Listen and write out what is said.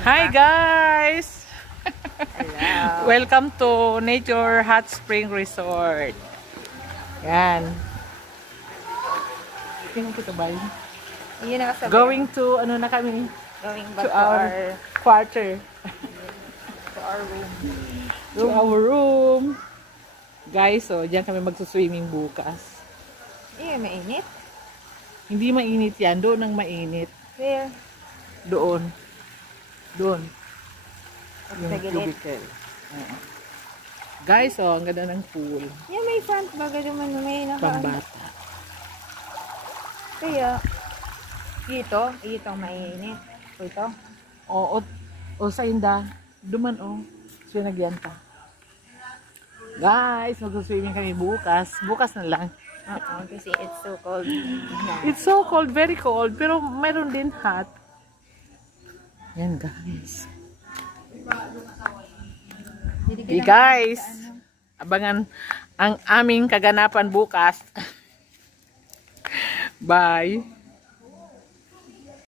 Hi guys! Hello. Welcome to Nature Hot Spring Resort. Yan. Tingnan ko ba yun? Yun na kasabay. Going to, ano na kami? Going To back to our quarter. to our room. To our room. Guys, so diyan kami magsuswimming bukas. Eh, mainit. Hindi mainit yan. Doon ang mainit. Where? Doon. Doon. Sa gilid. cubicle. Guys, oh, ang ganda ng pool. Yeah, may front baga naman. May Pambata. Kaya, ito mainit. Ito. O sa inda. Duman, So, nagyan pa. Guys, mag-swimming kami bukas. Bukas na lang. Kasi it's so cold. It's so cold, very cold. Pero meron din hot. Yan, guys. Hey, guys. Abangan ang aming kaganapan bukas. Bye.